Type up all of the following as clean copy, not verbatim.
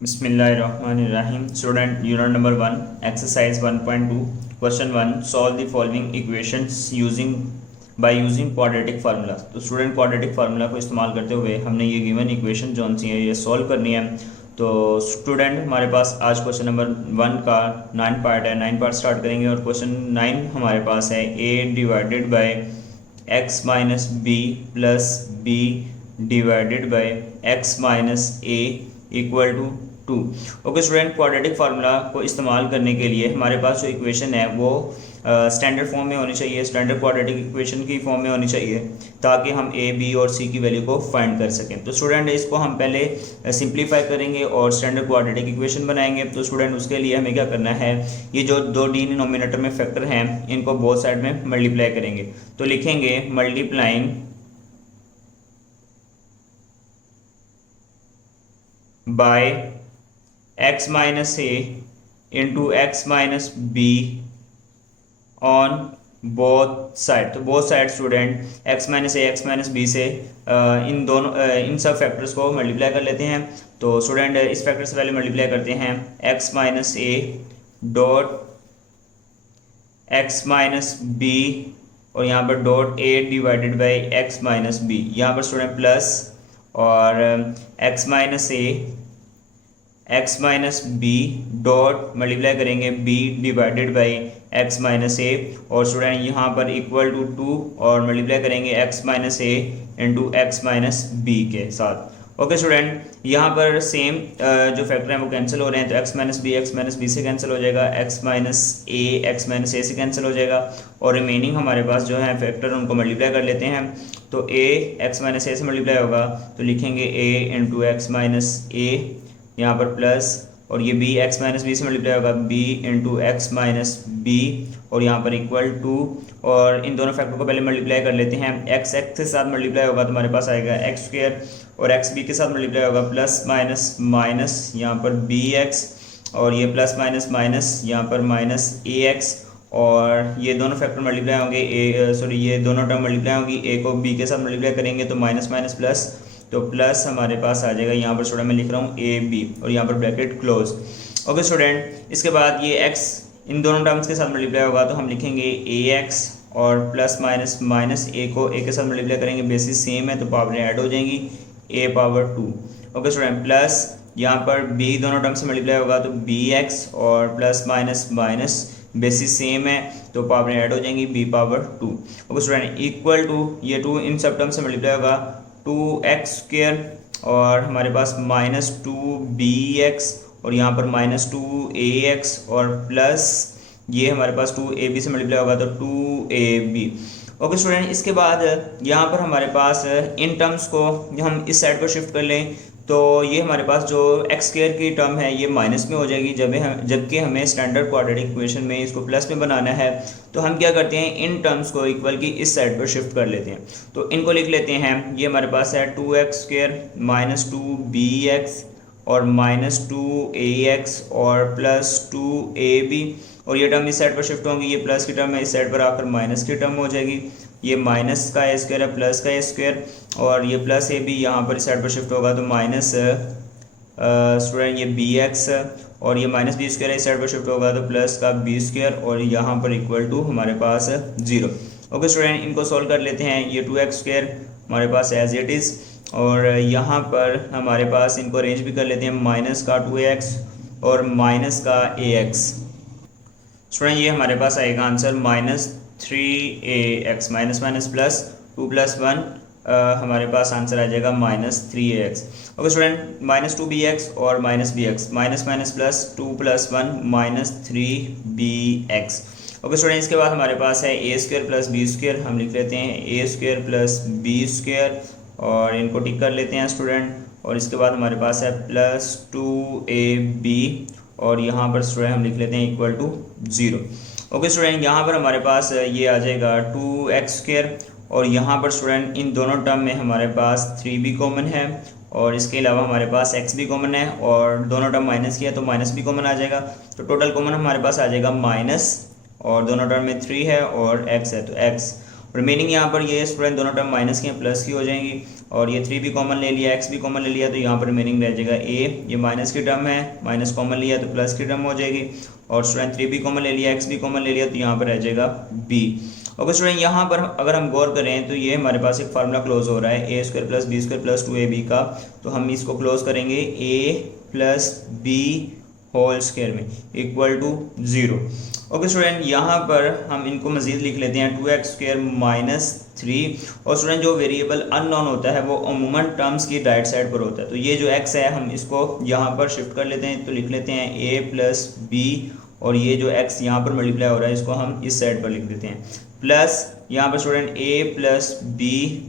बिस्मिल्लाहिर्रहमानिर्रहीम। Student, unit number 1, exercise 1.2, question 1, solve the following equations using quadratic formula. तो student, quadratic formula को इस्तेमाल करते हुए हमने ये गिवन इक्वेशन जो सी है ये सॉल्व करनी है। तो स्टूडेंट, हमारे पास आज क्वेश्चन नंबर 1 का 9 पार्ट है। 9 पार्ट स्टार्ट करेंगे और क्वेश्चन 9 हमारे पास है a divided by x minus B plus b divided by x minus a equal to 2। Okay student, quadratic formula को इस्तेमाल करने के लिए हमारे पास जो इक्वेशन है वो स्टैंडर्ड फॉर्म में होनी चाहिए, स्टैंडर्ड क्वाड्रेटिक इक्वेशन की फॉर्म में होनी चाहिए, ताकि हम ए बी और सी की वैल्यू को फाइंड कर सकें। तो स्टूडेंट, इसको हम पहले सिंप्लीफाई करेंगे और स्टैंडर्ड क्वाड्रेटिक इक्वेशन बनाएंगे। तो स्टूडेंट, उसके लिए हमें क्या करना है, ये जो दो डिनोमिनेटर में फैक्टर हैं इनको बोथ साइड में मल्टीप्लाई करेंगे। तो लिखेंगे multiplying by x minus a into x minus b on both side. तो both side student x minus a x minus b से इन सब फैक्टर्स को मल्टीप्लाई कर लेते हैं। तो स्टूडेंट, इस फैक्टर से पहले मल्टीप्लाई करते हैं x minus a dot x minus b और यहाँ पर dot a divided by x minus b, यहाँ पर स्टूडेंट प्लस और x minus a x minus b dot multiply करेंगे b divided by x minus a और स्टूडेंट यहाँ पर इक्वल टू 2 और मल्टीप्लाई करेंगे x minus a into x minus B के साथ। ओके स्टूडेंट, यहाँ पर सेम जो फैक्टर हैं वो कैंसिल हो रहे हैं। तो x माइनस बी से कैंसिल हो जाएगा, x माइनस ए से कैंसिल हो जाएगा और रिमेनिंग हमारे पास जो है फैक्टर उनको मल्टीप्लाई कर लेते हैं। तो a x माइनस ए से मल्टीप्लाई होगा तो लिखेंगे a into x minus a, यहाँ पर प्लस और ये b x माइनस बी से मल्टीप्लाई होगा b into x minus b और यहाँ पर इक्वल टू, और इन दोनों फैक्टर को पहले मल्टीप्लाई कर लेते हैं। x के साथ मल्टीप्लाई होगा तो हमारे पास आएगा एक्स स्क्वायर और x b के साथ मल्टीप्लाई होगा प्लस माइनस माइनस यहाँ पर bx और ये प्लस माइनस माइनस यहाँ पर माइनस ax और ये दोनों फैक्टर मल्टीप्लाई होंगे ये दोनों टर्म मल्टीप्लाई होंगी, a को b के साथ मल्टीप्लाई करेंगे तो माइनस माइनस प्लस, तो प्लस हमारे पास आ जाएगा। यहाँ पर स्टूडेंट मैं लिख रहा हूँ ए बी और यहाँ पर ब्रैकेट क्लोज। ओके स्टूडेंट, इसके बाद ये x इन दोनों टर्म्स के साथ मल्टीप्लाई होगा तो हम लिखेंगे ए एक्स और प्लस माइनस माइनस ए को ए के साथ मल्टीप्लाई करेंगे, बेसिस सेम है तो पावर ऐड हो जाएंगी a power 2। Okay student, plus यहाँ पर b दोनों टर्म्स से मल्टीप्लाई होगा तो बी एक्स और plus minus minus basis same है तो पावर ऐड हो जाएंगी b power 2। Okay student, equal to ये 2 इन सब टर्म्स से मल्टीप्लाई होगा 2x स्क्वायर और हमारे पास माइनस 2bx और यहाँ पर माइनस 2ax और प्लस ये हमारे पास 2ab से मल्टीप्लाई होगा तो 2ab। ओके स्टूडेंट, इसके बाद यहाँ पर हमारे पास इन टर्म्स को हम इस साइड पर शिफ्ट कर लें तो ये हमारे पास जो एक्स स्क्वायर की टर्म है ये माइनस में हो जाएगी, जबकि हमें स्टैंडर्ड क्वाड्रेटिक इक्वेशन में इसको प्लस में बनाना है। तो हम क्या करते हैं, इन टर्म्स को इक्वल की इस साइड पर शिफ्ट कर लेते हैं। तो इनको लिख लेते हैं, ये हमारे पास है 2x स्क्वायर माइनस 2bx और माइनस 2ax और प्लस 2ab और ये टर्म इस साइड पर शिफ्ट होंगी, ये प्लस की टर्म है इस साइड पर आकर माइनस की टर्म हो जाएगी, ये माइनस का ए स्क्वायर है प्लस का ए स्क्वायर और ये प्लस ए बी यहाँ पर इस साइड पर शिफ्ट होगा तो माइनस स्टूडेंट ये बी एक्स और ये माइनस बी स्क्वायर इस साइड पर शिफ्ट होगा तो प्लस का बी स्क्वायर और यहाँ पर इक्वल टू हमारे पास 0। ओके स्टूडेंट, इनको सॉल्व कर लेते हैं। ये 2x स्क्वायर हमारे पास एज इट इज़ और यहाँ पर हमारे पास इनको अरेंज भी कर लेते हैं, माइनस का 2x और माइनस का ax। स्टूडेंट, ये हमारे पास आएगा answer minus 3ax, minus minus plus 2 plus 1 हमारे पास आंसर आ जाएगा minus 3ax। Okay student, minus 2bx और minus bx, minus minus plus 2 plus 1 minus 3bx। Okay student, इसके बाद हमारे पास है ए स्क्वायर प्लस बी स्क्वायर, हम लिख लेते हैं ए स्क्वायर प्लस बी स्क्वायर और इनको टिक कर लेते हैं स्टूडेंट। और इसके बाद हमारे पास है प्लस 2ab और यहाँ पर स्टूडेंट हम लिख लेते हैं इक्वल टू 0। ओके स्टूडेंट, यहाँ पर हमारे पास ये आ जाएगा 2x स्क्वायर और यहाँ पर स्टूडेंट इन दोनों टर्म में हमारे पास 3b कॉमन है और इसके अलावा हमारे पास x भी कॉमन है और दोनों टर्म माइनस किया तो माइनस भी कॉमन आ जाएगा। तो टोटल कॉमन हमारे पास आ जाएगा माइनस और दोनों टर्म में 3 है और x है तो x रिमेनिंग यहाँ पर ये स्टूडेंट दोनों टर्म माइनस की प्लस की हो जाएंगी, और ये 3 भी कॉमन ले लिया, x भी कॉमन ले लिया, तो यहाँ पर रिमेनिंग रह जाएगा a, ये माइनस की टर्म है, माइनस कॉमन लिया तो प्लस की टर्म हो जाएगी, और स्टूडेंट 3 भी कॉमन ले लिया, x भी कॉमन ले लिया, तो यहाँ पर रह जाएगा b। ओके स्टूडेंट, यहाँ पर अगर हम गौर करें तो ये हमारे पास एक फार्मूला क्लोज हो रहा है a² + b² + 2ab का, तो हम इसको क्लोज करेंगे a + b होल स्क्वायर में इक्वल टू 0। ओके स्टूडेंट, यहाँ पर हम इनको मजीद लिख लेते हैं 2x² - 3, और स्टूडेंट जो वेरिएबल अननोन होता है वो अमूमन टर्म्स की राइट साइड पर होता है, तो ये जो x है हम इसको यहाँ पर शिफ्ट कर लेते हैं, तो लिख लेते हैं a + b, और ये जो x यहाँ पर मल्टीप्लाई हो रहा है इसको हम इस साइड पर लिख देते हैं, प्लस यहाँ पर student a + b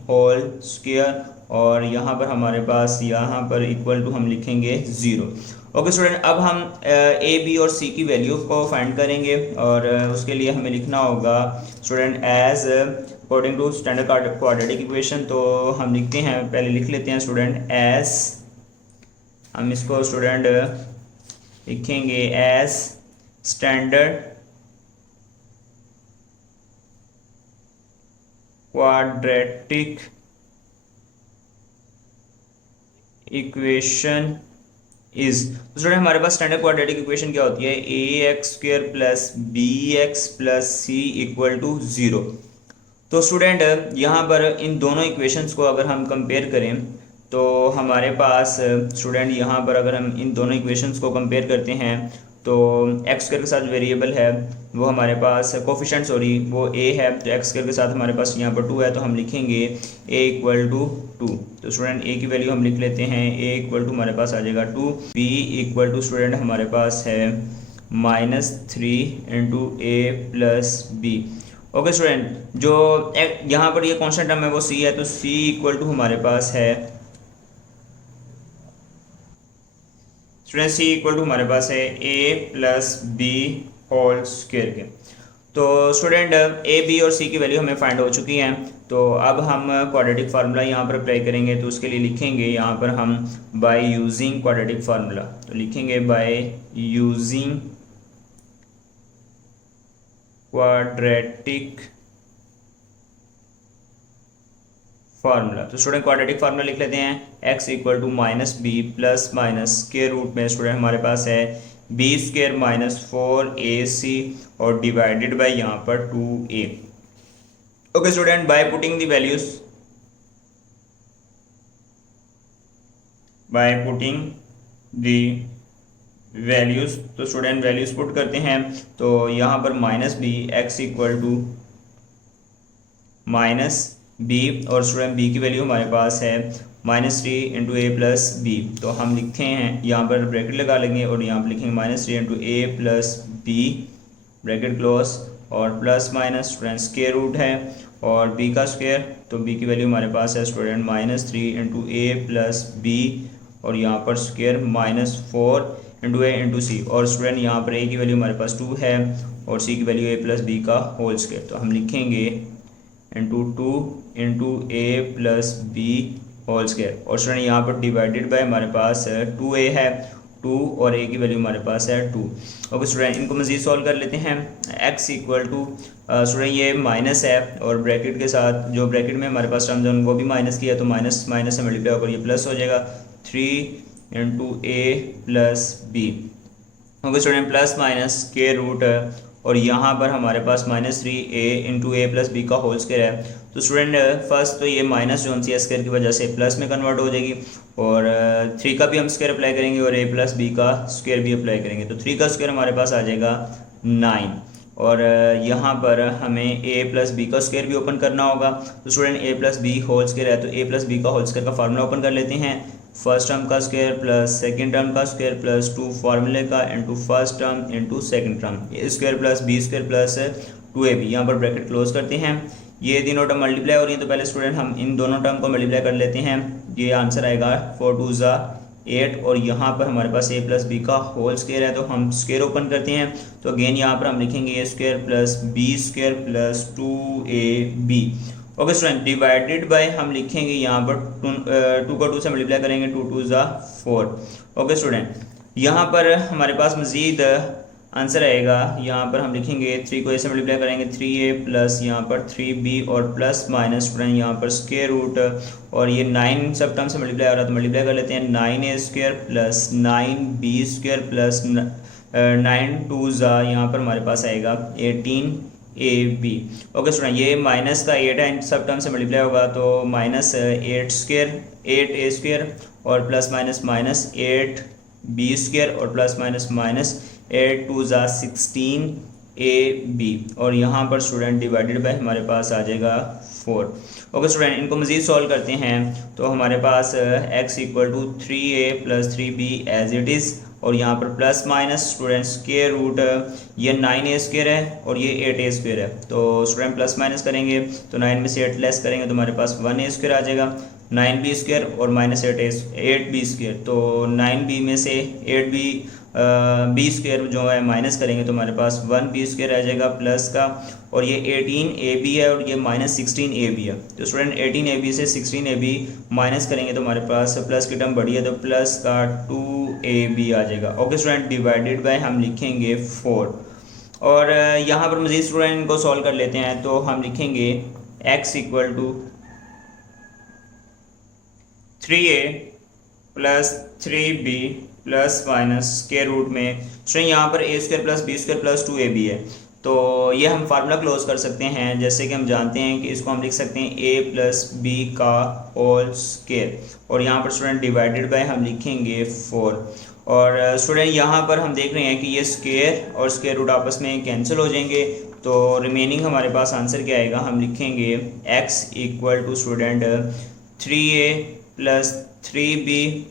whole square, और यहाँ पर हमारे पास यहाँ पर इक्वल टू हम लिखेंगे 0। ओके स्टूडेंट, अब हम a b और c की वैल्यू को फाइंड करेंगे, और उसके लिए हमें लिखना होगा student as according to standard quadratic equation. तो हम लिखते हैं, पहले लिख लेते हैं स्टूडेंट एज, हम इसको स्टूडेंट लिखेंगे as standard quadratic equation is, तो स्टूडेंट हमारे पास स्टैंडर्ड क्वाड्रेटिक इक्वेशन क्या होती है, ax² + bx + c = 0। तो स्टूडेंट यहाँ पर इन दोनों इक्वेशंस को अगर हम कंपेयर करें तो हमारे पास स्टूडेंट यहाँ पर अगर हम इन दोनों इक्वेशंस को कंपेयर करते हैं तो x² के साथ वेरिएबल है वो हमारे पास कोफिशिएंट सॉरी वो a है, तो x² के साथ हमारे पास यहाँ पर 2 है, तो हम लिखेंगे a = 2। तो स्टूडेंट a की वैल्यू हम लिख लेते हैं, a = हमारे पास आ जाएगा 2, b = स्टूडेंट हमारे पास है -3 × a + b। ओके स्टूडेंट, जो यहाँ पर ये कॉन्स्टेंट टर्म है वो c है, तो c = हमारे पास है स्टूडेंट c = हमारे पास है a + b होल स्क्वायर के। तो स्टूडेंट a b और c की वैल्यू हमें फाइंड हो चुकी हैं, तो अब हम क्वाड्रेटिक फार्मूला यहाँ पर अप्लाई करेंगे, तो उसके लिए लिखेंगे यहाँ पर हम बाय यूजिंग क्वाड्रेटिक फार्मूला, तो लिखेंगे बाय यूजिंग क्वाड्रेटिक फार्मूला। तो स्टूडेंट क्वाड्रेटिक फार्मूला लिख लेते हैं, x = -b + स्क्वायर रूट में स्टूडेंट हमारे पास है b² - 4ac और डिवाइडेड बाय यहाँ पर 2a। Okay student, by putting the values, तो स्टूडेंट वैल्यूज पुट करते हैं, तो यहाँ पर -b, x = -b, और स्टूडेंट b की वैल्यू हमारे पास है -3 × a + b, तो हम लिखते हैं यहाँ पर ब्रैकेट लगा लेंगे और यहाँ पर लिखेंगे -3 × a + b ब्रैकेट क्लोज, और plus minus student square root है और b का स्क्वायर, तो b की वैल्यू हमारे पास है स्टूडेंट -3 × a + b, और यहाँ पर स्क्वायर -4 × a × c, और स्टूडेंट यहाँ पर a की वैल्यू हमारे पास 2 है और c की वैल्यू a + b का होल स्क्वायर, तो हम लिखेंगे × 2 × a + b होल स्क्वायर, और स्टूडेंट यहाँ पर डिवाइडेड बाय हमारे पास 2a है, 2 और a की वैल्यू हमारे पास है 2। ओके स्टूडेंट, इनको मज़ीद सॉल्व कर लेते हैं। x = स्टूडेंट ये माइनस है और ब्रैकेट के साथ जो ब्रैकेट में हमारे पास टर्म्स हैं वो भी माइनस की है, तो माइनस माइनस से मल्टीप्लाई होकर ये प्लस हो जाएगा 3 × a + b। Okay student, plus minus square root और यहाँ पर हमारे पास -3a × a + b का होल स्क्वायर है, तो स्टूडेंट फर्स्ट तो ये माइनस जो सी स्क्वायर की वजह से प्लस में कन्वर्ट हो जाएगी, और 3 का भी हम स्क्वायर अप्लाई करेंगे और a + b का स्क्वायर भी अप्लाई करेंगे, तो 3 का स्क्वायर हमारे पास आ जाएगा 9, और यहाँ पर हमें a + b का स्क्वायर भी ओपन करना होगा, तो student a + b whole square है, तो a + b का होल स्क्वायर का फार्मूला ओपन कर लेते हैं, फर्स्ट टर्म का स्क्वायर प्लस सेकंड टर्म का स्क्वायर प्लस 2 फार्मूले का into first term into second term, a square plus b square plus 2ab, यहाँ पर ब्रैकेट क्लोज करते हैं। ये तीनों टर्म मल्टीप्लाई हो रही है, तो पहले स्टूडेंट हम इन दोनों टर्म को मल्टीप्लाई कर लेते हैं, ये आंसर आएगा 4 × 2 = 8, और यहाँ पर हमारे पास a + b का होल स्क्वायर है, तो हम स्क्वायर ओपन करते हैं, तो अगेन यहाँ पर हम लिखेंगे a square plus b square plus 2ab। Okay student, divided bye हम लिखेंगे यहाँ पर 2 को 2 से मल्टीप्लाई करेंगे, 2 × 2 = 4। ओके स्टूडेंट, यहाँ पर हमारे पास मज़ीद आंसर आएगा, यहाँ पर हम लिखेंगे 3 को ए से मल्टीप्लाई करेंगे 3a प्लस यहाँ पर 3b और प्लस माइनस स्टूडेंट यहाँ पर स्क्वायर रूट, और ये 9 सब टर्म से मल्टीप्लाई हो रहा है तो मल्टीप्लाई कर लेते हैं 9a square plus 9b square plus 9 टू ज़ा यहाँ पर हमारे पास आएगा 18ab। ओके स्टूडेंट, ये माइनस का 8 है, सब टर्म से मल्टीप्लाई होगा तो माइनस 8 स्क्वायर 8a स्क्वायर और plus minus minus 8b square और प्लस माइनस माइनस 8 टू ज़ा 16ab, और यहाँ पर स्टूडेंट डिवाइडेड बाय हमारे पास आ जाएगा 4। ओके स्टूडेंट, इनको मज़ीद सॉल्व करते हैं तो हमारे पास x equal to 3a plus 3b as it is, और यहाँ पर plus minus student square root, ये 9a स्क्वायर है और ये 8a स्क्वायर है, तो स्टूडेंट प्लस माइनस करेंगे तो 9 में से 8 लेस करेंगे तो हमारे पास 1a स्क्वायर आ जाएगा, 9b स्क्वायर और माइनस 8b स्क्वायर, तो 9b में से 8b बी स्क्वायर जो है माइनस करेंगे तो हमारे पास 1b स्क्वायर आ जाएगा प्लस का, और ये 18ab है और ये माइनस 16ab है, तो स्टूडेंट 18ab से 16ab माइनस करेंगे तो हमारे पास प्लस की टर्म बढ़ी है तो प्लस का 2ab आ जाएगा। ओके स्टूडेंट, डिवाइडेड बाय हम लिखेंगे 4, और यहाँ पर मज़ीद स्टूडेंट इनको सॉल्व कर लेते हैं तो हम लिखेंगे x equal to 3a plus 3b plus minus square root में स्टूडेंट यहाँ पर a square plus b square plus 2ab है, तो ये हम फार्मूला क्लोज कर सकते हैं, जैसे कि हम जानते हैं कि इसको हम लिख सकते हैं a प्लस b का होल स्क्वायर, और यहाँ पर स्टूडेंट डिवाइडेड बाय हम लिखेंगे 4, और स्टूडेंट यहाँ पर हम देख रहे हैं कि ये स्क्वायर और स्क्वायर रूट आपस में कैंसिल हो जाएंगे, तो रिमेनिंग हमारे पास आंसर क्या आएगा, हम लिखेंगे x equal to student 3a plus 3b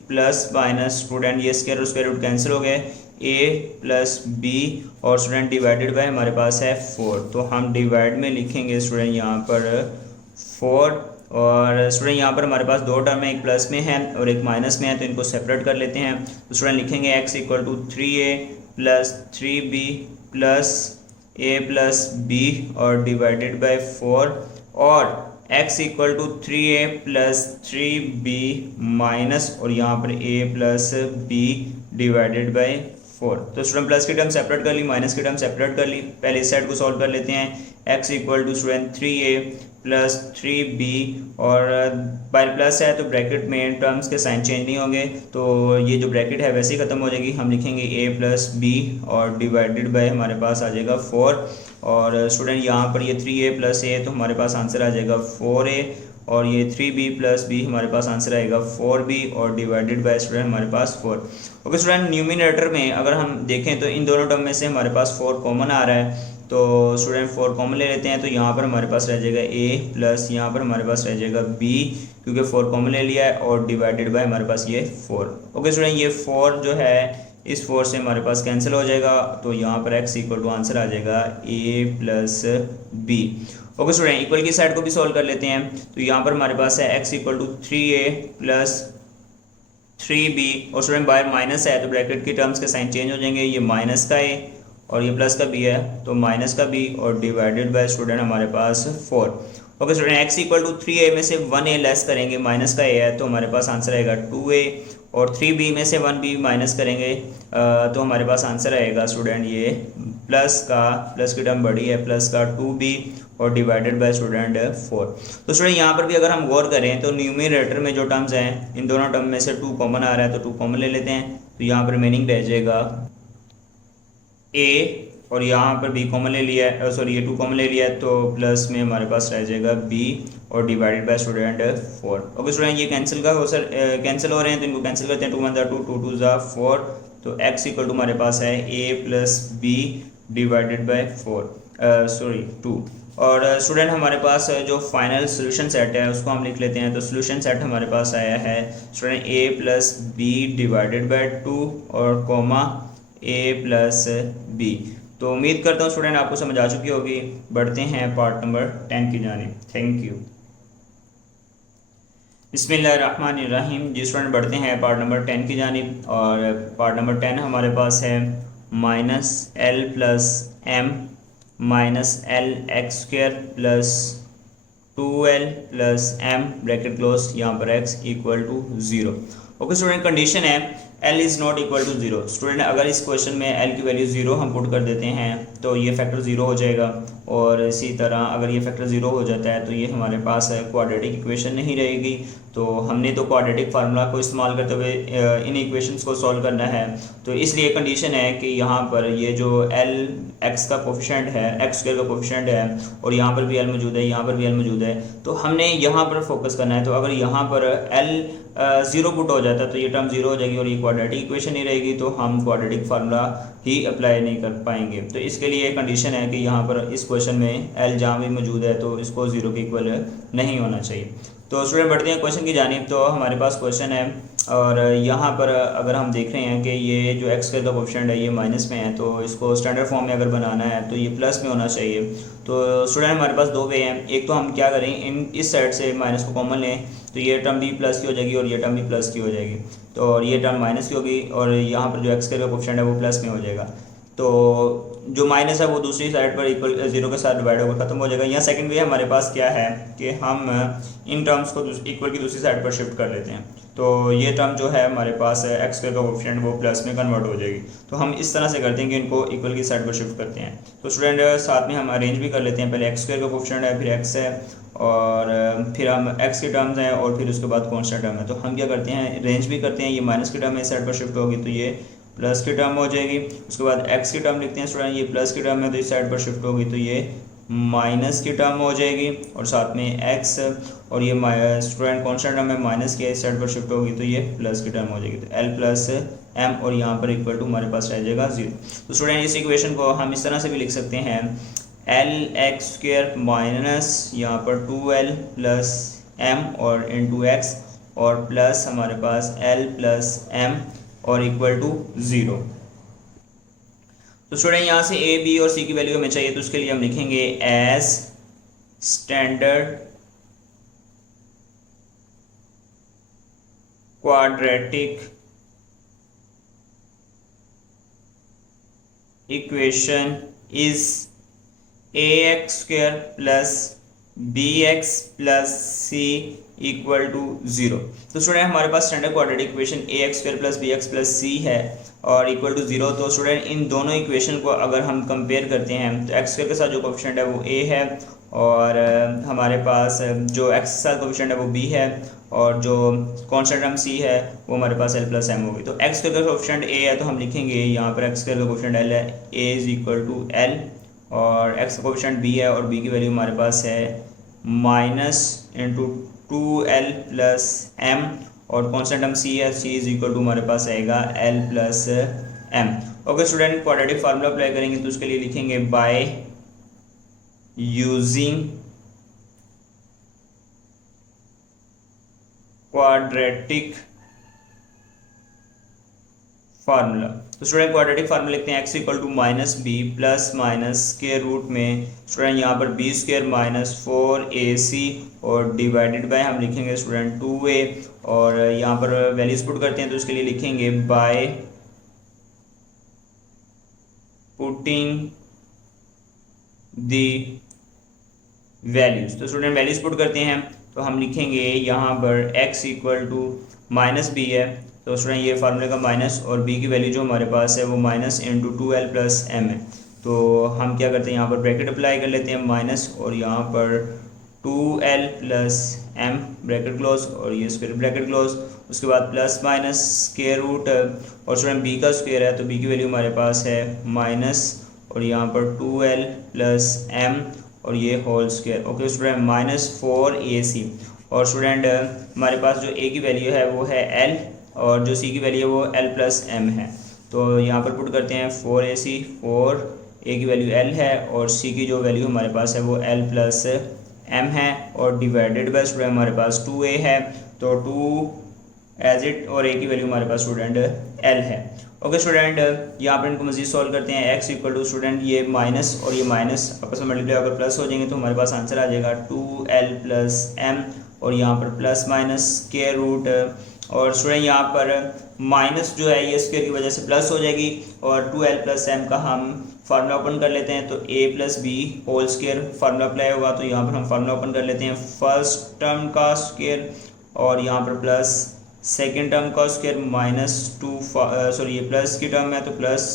plus minus student ये स्क्वायर और स्क्वायर रूट कैंसिल हो गए a प्लस b, और स्टूडेंट डिवाइडेड बाय हमारे पास है 4, तो हम डिवाइड में लिखेंगे स्टूडेंट यहाँ पर 4, और स्टूडेंट यहाँ पर हमारे पास दो टर्म है, एक प्लस में है और एक माइनस में है, तो इनको सेपरेट कर लेते हैं, तो स्टूडेंट लिखेंगे x equal to 3a plus 3b plus a plus b और डिवाइडेड बाय 4, और x equal to 3a plus 3b minus और यहाँ पर a plus b divided by 4, तो स्टूडेंट प्लस की टर्म सेपरेट कर ली, माइनस की टर्म सेपरेट कर ली, पहले इस साइड को सॉल्व कर लेते हैं। x equal to student 3a plus 3b, और बाय प्लस है तो ब्रैकेट में टर्म्स के साइन चेंज नहीं होंगे, तो ये जो ब्रैकेट है वैसे ही ख़त्म हो जाएगी, हम लिखेंगे a प्लस b और डिवाइडेड बाय हमारे पास आ जाएगा 4, और स्टूडेंट यहाँ पर ये 3a प्लस a तो हमारे पास आंसर आ जाएगा 4a, और ये 3b प्लस b हमारे पास आंसर आएगा 4b और डिवाइडेड बाय स्टूडेंट हमारे पास 4। ओके स्टूडेंट, न्यूमिनेटर में अगर हम देखें तो इन दोनों टर्म में से हमारे पास 4 कॉमन आ रहा है, तो स्टूडेंट 4 कॉमन ले लेते हैं, तो यहाँ पर हमारे पास रह जाएगा a प्लस यहाँ पर हमारे पास रह जाएगा b, क्योंकि 4 कॉमन ले लिया है, और डिवाइडेड बाय हमारे पास ये 4। ओके स्टूडेंट, ये 4 जो है इस 4 से हमारे पास कैंसिल हो जाएगा, तो यहाँ पर x इक्वल टू आंसर आ जाएगा a plus b। Okay student, equal की साइड को भी सॉल्व कर लेते हैं, तो यहाँ पर हमारे पास है x equal to 3a plus 3b, और स्टूडेंट बाहर माइनस है तो ब्रैकेट की टर्म्स के साइन चेंज हो जाएंगे, ये माइनस का a और ये प्लस का b है तो माइनस का b और डिवाइडेड बाय स्टूडेंट हमारे पास 4। Okay student, x equal to 3a में से 1a लेस करेंगे, माइनस का a है तो हमारे पास आंसर आएगा 2a, और 3b में से 1b माइनस करेंगे तो हमारे पास आंसर आएगा स्टूडेंट ये प्लस की टर्म बड़ी है प्लस का 2b और डिवाइडेड बाय स्टूडेंट 4। तो स्टूडेंट यहाँ पर भी अगर हम गौर करें तो न्यूमरेटर में जो टर्म्स हैं इन दोनों टर्म में से 2 कॉमन आ रहा है तो 2 कॉमन ले लेते हैं, तो यहाँ पर रिमेनिंग रह जाएगा a, और यहाँ पर b कॉमन ले लिया है, सॉरी ये 2 कॉमन ले लिया है, तो प्लस में हमारे पास रह जाएगा b और divided by student 4। Okay student, ये कैंसिल हो रहे हैं तो इनको कैंसिल करते हैं, 2 1 2 2 2 4, तो x इक्वल टू हमारे पास है a plus b divided bye 2। और स्टूडेंट हमारे पास जो फाइनल सोल्यूशन सेट है उसको हम लिख लेते हैं, तो सोल्यूशन सेट हमारे पास आया है student a plus b divided bye 2 और कॉमा a प्लस b। तो उम्मीद करता हूँ स्टूडेंट आपको समझ आ चुकी होगी। बढ़ते हैं पार्ट नंबर 10 की जानिब। Thank you. बिस्मिल्लाहिर्रहमानिर्रहीम। जी स्टूडेंट, बढ़ते हैं पार्ट नंबर 10 की जानिब, और पार्ट नंबर 10 हमारे पास है minus L plus M minus L X square plus 2l plus m bracket close, यहाँ पर x equal to 0। Okay student, condition है L is not equal to zero. Student अगर इस क्वेश्चन में L की वैल्यू ज़ीरो हम put कर देते हैं तो ये फैक्टर ज़ीरो हो जाएगा, और इसी तरह अगर ये फैक्टर ज़ीरो हो जाता है तो ये हमारे पास क्वाड्रेटिक इक्वेशन नहीं रहेगी। तो हमने तो क्वाड्रेटिक फार्मूला को इस्तेमाल करते हुए इन इक्वेशंस को सॉल्व करना है। तो इसलिए कंडीशन है कि यहाँ पर ये जो L एक्स का कोफिशिएंट है, एक्स स्क्वायर का कोफिशिएंट है, और यहाँ पर भी L मौजूद है, यहाँ पर भी L मौजूद है, तो हमने यहाँ पर फोकस करना है। तो अगर यहाँ पर L ज़ीरो पुट हो जाता है तो ये टर्म ज़ीरो हो जाएगी और ये क्वाड्रेटिक इक्वेशन नहीं रहेगी, तो हम क्वाड्रेटिक फार्मूला ही अप्लाई नहीं कर पाएंगे। तो इसके लिए कंडीशन है कि यहाँ पर इस क्वेश्चन में L जहाँ भी मौजूद है तो इसको ज़ीरो के इक्वल नहीं होना चाहिए। तो स्टूडेंट बढ़ते हैं क्वेश्चन की जानिब। तो हमारे पास क्वेश्चन है, और यहाँ पर अगर हम देख रहे हैं कि ये जो एक्स स्क्वायर का कोफिशिएंट है ये माइनस में है, तो इसको स्टैंडर्ड फॉर्म में अगर बनाना है तो ये प्लस में होना चाहिए। तो स्टूडेंट हमारे पास दो वे हैं, एक तो हम क्या करें, इस साइड से माइनस को कॉमन लें तो ये टर्म भी प्लस की हो जाएगी और ये टर्म भी प्लस की हो जाएगी, तो और ये टर्म माइनस की होगी, और यहाँ पर जो एक्स स्क्वायर का कोफिशिएंट है वो प्लस में हो जाएगा। तो जो माइनस है वो दूसरी साइड पर इक्वल ज़ीरो के साथ डिवाइड होकर ख़त्म हो जाएगा। यहाँ सेकंड वे हमारे पास क्या है कि हम इन टर्म्स को इक्वल की दूसरी साइड पर शिफ्ट कर लेते हैं। तो ये टर्म जो है हमारे पास है एक्स स्क्वायर का कोफिशिएंट वो प्लस में कन्वर्ट हो जाएगी। तो हम इस तरह से करते हैं कि इनको इक्वल की साइड पर शिफ्ट करते हैं। तो स्टूडेंट साथ में हम अरेंज भी कर लेते हैं, पहले एक्स स्क्वायर का कोफिशिएंट है, फिर एक्स है, और फिर हम एक्स के टर्म्स हैं, और फिर उसके बाद कॉन्स्टेंट टर्म है। तो हम क्या करते हैं, रेंज भी करते हैं, ये माइनस की टर्म इस साइड पर शिफ्ट होगी तो ये प्लस की टर्म हो जाएगी। उसके बाद एक्स की टर्म लिखते हैं स्टूडेंट, ये प्लस की टर्म है तो इस साइड पर शिफ्ट होगी तो ये माइनस की टर्म हो जाएगी, और साथ में एक्स, और ये स्टूडेंट कॉन्स्टेंट टर्म है माइनस की इस साइड पर शिफ्ट होगी तो ये प्लस की टर्म हो जाएगी। तो एल प्लस एम, और यहाँ पर इक्वल टू हमारे पास रह जाएगा ज़ीरो। तो स्टूडेंट इस इक्वेशन को हम इस तरह से भी लिख सकते हैं, एल एक्स स्क्वायर माइनस यहाँ पर 2l प्लस एम और इंटू एक्स, और प्लस हमारे पास एल प्लस एम और इक्वल टू ज़ीरो। तो स्टूडेंट यहाँ से ए बी और सी की वैल्यू हमें चाहिए, तो उसके लिए हम लिखेंगे as standard quadratic equation is a x square plus b x plus c equal to zero. तो स्टूडेंट हमारे पास standard quadratic equation a x square plus b x plus c है और इक्वल टू ज़ीरो। तो student इन दोनों equation को अगर हम कंपेयर करते हैं तो एक्स स्क्वायर के साथ जो कोफिशिएंट है वो ए है, और हमारे पास जो एक्स के साथ कोफिशिएंट है वो बी है, और जो कॉन्स्टेंट टर्म सी है वो हमारे पास एल प्लस एम होगी। तो एक्स स्क्वायर का कोफिशिएंट ए है तो हम लिखेंगे यहाँ पर एक्स स्क्वायर का कोफिशिएंट एल है, A is equal to L, और एक्स का कोफिशिएंट बी है और बी की वैल्यू हमारे पास है minus into 2l plus M, और कॉन्स्टेंट टर्म सी है, सी इज इक्वल टू हमारे पास आएगा L plus M. Okay student, quadratic formula apply करेंगे तो उसके लिए लिखेंगे बाय यूजिंग क्वाड्रेटिक फार्मूला। तो स्टूडेंट क्वाड्रेटिक फार्मूला लिखते हैं X equal to minus B plus minus square root में स्टूडेंट यहाँ पर बी स्क्वायर माइनस 4ac और डिवाइडेड बाय हम लिखेंगे स्टूडेंट 2a, और यहाँ पर वैल्यूज पुट करते हैं तो उसके लिए लिखेंगे बाय पुटिंग दी वैल्यूज। तो स्टूडेंट वैल्यूज पुट करते हैं तो हम लिखेंगे यहाँ पर x equal to minus B है, तो स्टूडेंट ये फार्मूले का माइनस, और b की वैल्यू जो हमारे पास है वो minus into 2l plus M है। तो हम क्या करते हैं यहाँ पर ब्रैकेट अप्लाई कर लेते हैं माइनस, और यहाँ पर 2l plus M bracket close, और ये स्क्वायर ब्रैकेट क्लोज, उसके बाद प्लस माइनस स्क्वायर रूट, और स्टूडेंट b का स्क्वायर है तो b की वैल्यू हमारे पास है माइनस, और यहाँ पर 2l प्लस एम और ये whole square. Okay student minus 4ac, और स्टूडेंट हमारे पास जो a की वैल्यू है वो है l, और जो c की वैल्यू है वो l प्लस m है। तो यहाँ पर पुट करते हैं 4ac, 4a की वैल्यू l है और c की जो वैल्यू हमारे पास है वो l प्लस m है, और डिवाइडेड बाय स्टूडेंट हमारे पास 2a है, तो 2 एज इट, और a की वैल्यू हमारे पास स्टूडेंट l है। ओके स्टूडेंट, यहाँ पर इनको मजीद सॉल्व करते हैं। x इक्वल टू स्टूडेंट ये माइनस और ये माइनस आपस में मल्टीप्लाई होकर प्लस हो जाएंगे तो हमारे पास आंसर आ जाएगा 2l प्लस m, और यहाँ पर प्लस माइनस स्क्वायर रूट, और स्टूडेंट यहाँ पर माइनस जो है ये स्क्वायर की वजह से प्लस हो जाएगी, और 2l प्लस m का हम फार्मूला ओपन कर लेते हैं तो a plus B whole square formula apply होगा। तो यहाँ पर हम फार्मूला ओपन कर लेते हैं फर्स्ट टर्म का स्क्वायर, और यहाँ पर प्लस सेकेंड टर्म का स्क्वायर माइनस टू, सॉरी ये प्लस की टर्म है तो प्लस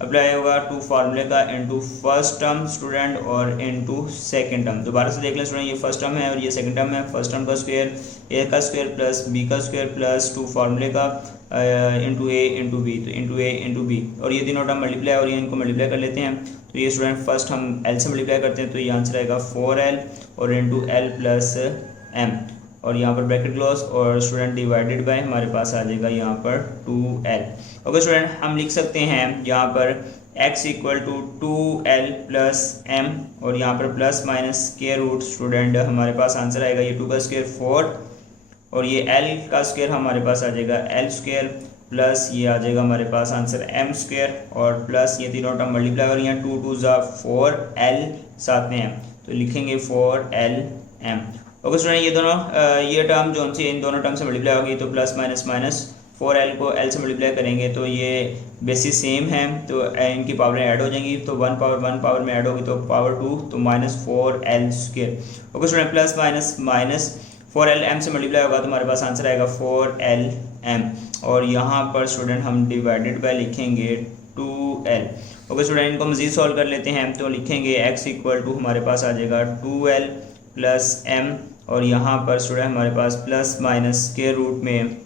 अप्लाई होगा टू फार्मूले का इनटू फर्स्ट टर्म स्टूडेंट और इनटू सेकंड टर्म। दोबारा से देख लें स्टूडेंट, ये फर्स्ट टर्म है और ये सेकंड टर्म है। फर्स्ट टर्म का स्क्वायर ए का स्क्वायर प्लस बी का स्क्वायर प्लस टू फार्मूले का इंटू ए इंटू बी, तो इंटू ए इंटू बी, और ये तीनों टर्म मल्टीप्लाई और ये इनको मल्टीप्लाई कर लेते हैं। तो ये स्टूडेंट फर्स्ट हम एल से मल्टीप्लाई करते हैं तो ये आंसर आएगा 4l और इंटू एल प्लस एम, और यहाँ पर ब्रैकेट क्लोज और स्टूडेंट डिवाइडेड बाय हमारे पास आ जाएगा यहाँ पर 2l। ओके स्टूडेंट, हम लिख सकते हैं यहाँ पर x equal to 2l plus m और यहाँ पर plus minus square root student हमारे पास आंसर आएगा ये 2 का स्क्वायर 4 और ये l का स्क्वायर हमारे पास आ जाएगा l स्क्वायर प्लस ये आ जाएगा हमारे पास आंसर m स्क्वायर और प्लस ये तीनों टर्म मल्टीप्लाई और यहाँ 2 2 ज़ा 4l साथ में m, तो लिखेंगे 4lm। ओके स्टूडेंट, ये दोनों ये टर्म जो उनसे इन दोनों टर्म से मल्टीप्लाई होगी तो प्लस माइनस माइनस 4l को l से मल्टीप्लाई करेंगे तो ये बेसिस सेम है तो इनकी पावर ऐड हो जाएंगी, तो 1 पावर में ऐड होगी तो पावर 2 तो minus 4l square. Okay student, plus minus minus 4lm से मल्टीप्लाई होगा तो हमारे पास आंसर आएगा 4lm और यहाँ पर स्टूडेंट हम डिवाइडेड बाय लिखेंगे 2l। ओके स्टूडेंट, इनको मज़ीद सॉल्व कर लेते हैं तो लिखेंगे x इक्वल टू हमारे पास आ जाएगा 2l प्लस m और यहाँ पर स्टूडेंट हमारे पास प्लस माइनस स्क्वायर रूट में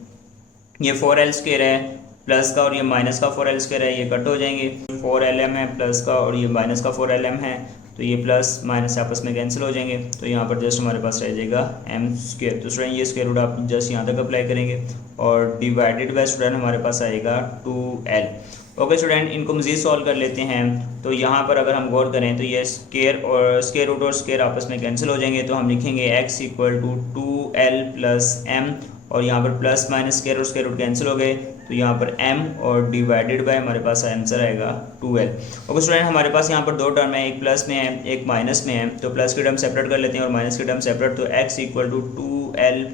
ये 4l स्क्वायर है प्लस का और ये माइनस का 4l स्क्वायर है, ये कट हो जाएंगे। 4lm है प्लस का और ये माइनस का 4lm है तो ये प्लस माइनस आपस में कैंसिल हो जाएंगे, तो यहाँ पर जस्ट हमारे पास रह जाएगा m स्क्वायर। तो स्टूडेंट ये स्क्वायर रूट आप जस्ट यहाँ तक अप्लाई करेंगे और डिवाइडेड बाय स्टूडेंट हमारे पास आएगा 2l। ओके स्टूडेंट, इनको मज़ीद सॉल्व कर लेते हैं तो यहाँ पर अगर हम गौर करें तो ये स्क्वायर रूट और स्क्वायर आपस में कैंसिल हो जाएंगे, तो हम लिखेंगे x equal to 2l plus m और यहाँ पर प्लस माइनस स्क्वायर और स्क्वायर रूट कैंसिल हो गए तो यहाँ पर m और डिवाइडेड बाय हमारे पास आंसर आएगा 2l। ओके स्टूडेंट, हमारे पास यहाँ पर दो टर्म है, एक प्लस में है एक माइनस में है, तो प्लस की टर्म सेपरेट कर लेते हैं और माइनस की टर्म सेपरेट, तो x equal to 2l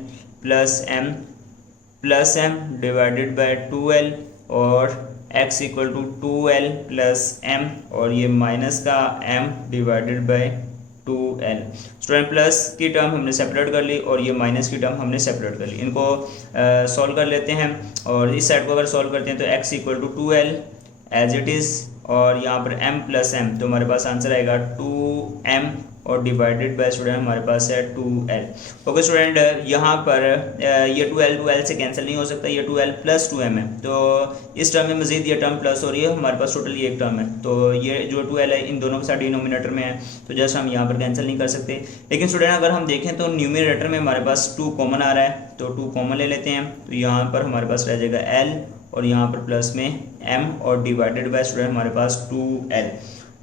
plus m divided by 2l और x equal to 2l plus m और ये माइनस का m divided by 2l। Student, plus की टर्म हमने सेपरेट कर ली और ये माइनस की टर्म हमने सेपरेट कर ली, इनको सॉल्व कर लेते हैं और इस साइड को अगर सॉल्व करते हैं तो x equal to 2l as it is और यहाँ पर m प्लस m, तो हमारे पास आंसर आएगा 2m और डिवाइडेड बाय स्टूडेंट हमारे पास है 2l। ओके स्टूडेंट, यहाँ पर ये 2l से कैंसिल नहीं हो सकता, ये 2l प्लस 2m है, तो इस टर्म में मज़ीद ये टर्म प्लस हो रही है, हमारे पास टोटल ये एक टर्म है, तो ये जो 2l है इन दोनों के साथ डिनोमिनेटर में है तो जस्ट हम यहाँ पर कैंसिल नहीं कर सकते। लेकिन स्टूडेंट अगर हम देखें तो न्यूमिनेटर में हमारे पास 2 कॉमन आ रहा है तो 2 कॉमन ले लेते हैं, तो यहाँ पर हमारे पास रह जाएगा l और यहाँ पर प्लस में m और डिवाइडेड बाय स्टूडेंट हमारे पास 2l।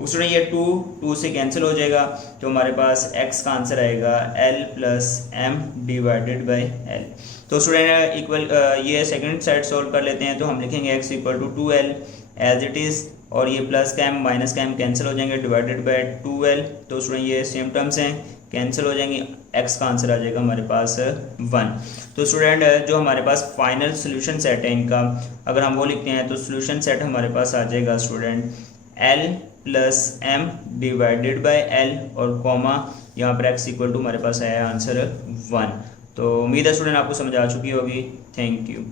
स्टूडेंट ये 2 से कैंसिल हो जाएगा तो हमारे पास x का आंसर आएगा l plus m divided by l। तो स्टूडेंट इक्वल ये सेकंड साइड सॉल्व कर लेते हैं तो हम लिखेंगे x equal to 2l as it is और ये प्लस का m माइनस का m कैंसिल हो जाएंगे डिवाइडेड बाय 2l, तो स्टूडेंट ये सेम टर्म्स हैं कैंसिल हो जाएंगे, x का आंसर आ जाएगा हमारे पास 1। तो स्टूडेंट जो हमारे पास फाइनल सोल्यूशन सेट है इनका अगर हम वो लिखते हैं तो सोल्यूशन सेट हमारे पास आ जाएगा student l plus m divided by l और कॉमा यहाँ पर x इक्वल टू हमारे पास आया आंसर 1। तो उम्मीद है स्टूडेंट आपको समझ आ चुकी होगी। Thank you.